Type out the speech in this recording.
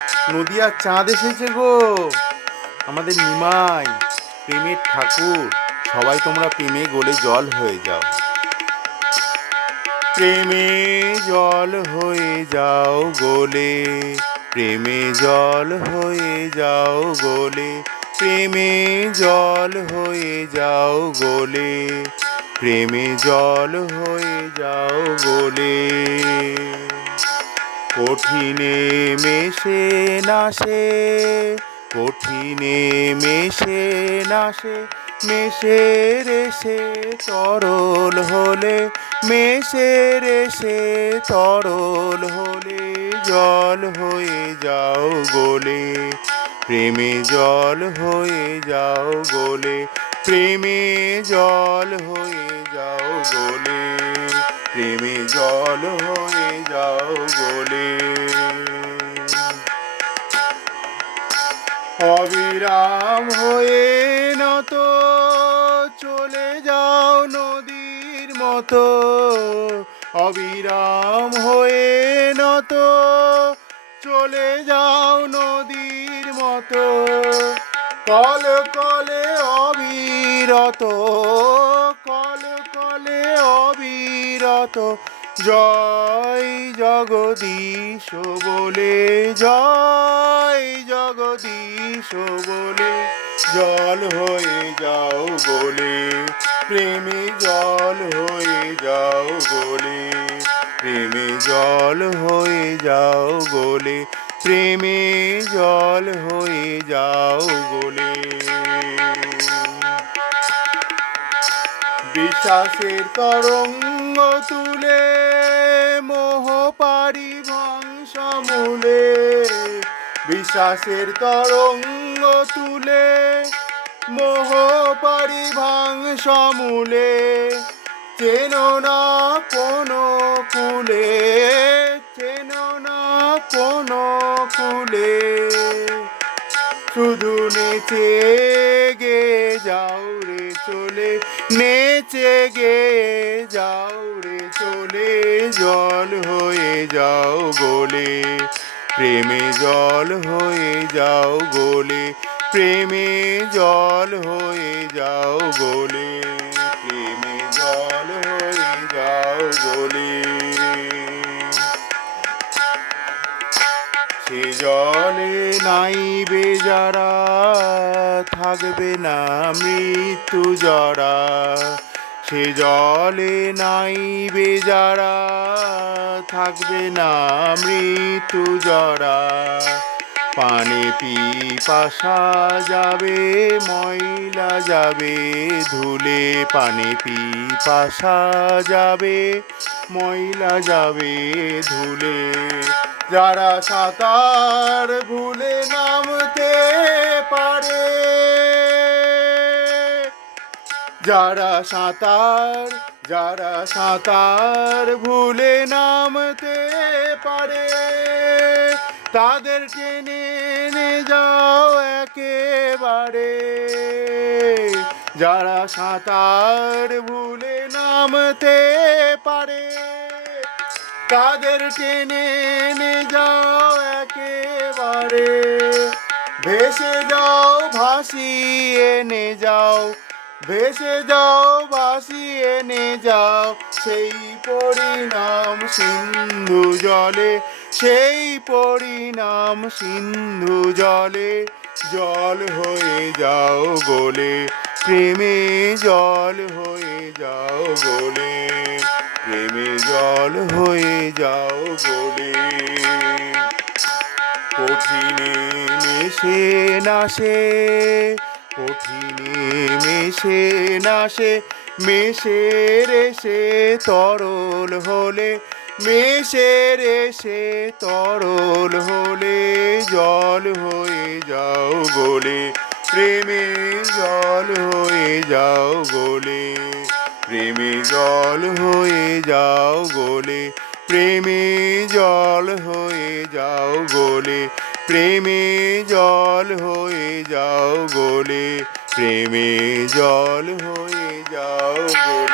নদিয়ার চাঁদ এসেছে গো, আমাদের নিমাই, প্রেমের ঠাকুর। সবাই তোমরা প্রেমে গলে জল হয়ে যাও, প্রেমে জল হয়ে যাও গলে, প্রেমে জল হয়ে যাও গলে, প্রেমে জল হয়ে যাও গলে, প্রেমে জল হয়ে যাও গলে। কঠিনে মেশে নাশে, কঠিনে মেশে নাশে, মেশে রেশে তরল হলে, মেশে রেশে তরল হলে জল হয়ে যাও গলে, প্রেমে জল হয়ে যাও গলে, প্রেমে জল হয়ে যাও গলে, প্রেমে জল হয়ে যাও গলে। অবিরাম হয়ে নত চলে যাও নদীর মতো, অবিরাম হয়ে নত চলে যাও নদীর মতো, কল কলে অবিরত, কল কলে অবিরত, জয় জগদীশ বলে, জয় জগদীশ বলে জল হয়ে যাও গলে, প্রেমে জল হয়ে যাও গলে, প্রেমে জল হয়ে যাও গলে, প্রেমে জল হয়ে যাও গলে। বিশ্বাসের তরঙ্গ তুলে মোহ পারি ধ্বংসমূলে, বিশ্বাসের তরঙ্গ তুলে মোহ পারি ধ্বংসমূলে, চেনো না কোনো কুলে, চেনো না কোনো কুলে, শুধু নেচে গে যাও রে চলে, নেচে গে যাও রে চলে, জল হয়ে যাও গলে, প্রেমে জল হয়ে যাও গলে, প্রেমে জল হয়ে যাও গলে, প্রেমে জল হয়ে যাও গলে। সে জলে নাইবে যারা, থাকবে না মৃত্যু জরা, সে জলে নাইবে যারা, থাকবে না মৃত্যু জরা, পানে পিপাসা যাবে ময়লা যাবে ধুলে, পানে পিপাসা যাবে ময়লা যাবে ধুলে, যারা সাঁতার ভুলে নামতে পারে, যারা সাঁতার, যারা সাঁতার ভুলে নামতে পারে, তাদের টেনে নে যাও একেবারে, যারা সাঁতার ভুলে নামতে পারে, তাদের টেনে নে যাও একেবারে, ভেসে যাও ভাসিয়ে নে যাও, ভেসে যাও ভাসিয়ে নে যাও, সেই পরিণাম সিন্ধু জলে, সেই পরিণাম সিন্ধু জলে, জল হয়ে যাও গলে, প্রেমে জল হয়ে যাও গলে, প্রেমে জল হয়ে যাও গলে। কঠিনে মেশে নাশে, কঠিনে মেশে নাশে, মেশে রেশে তরল হলে, মেশে রেশে তরল হলে জল হয়ে যাও গলে, প্রেমে জল হয়ে যাও গলে, প্রেমে জল হয়ে যাও গলে, প্রেমে জল হয়ে যাও গলে, প্রেমে জল হয়ে যাও গলে, প্রেমে জল হয়ে যাও গলে।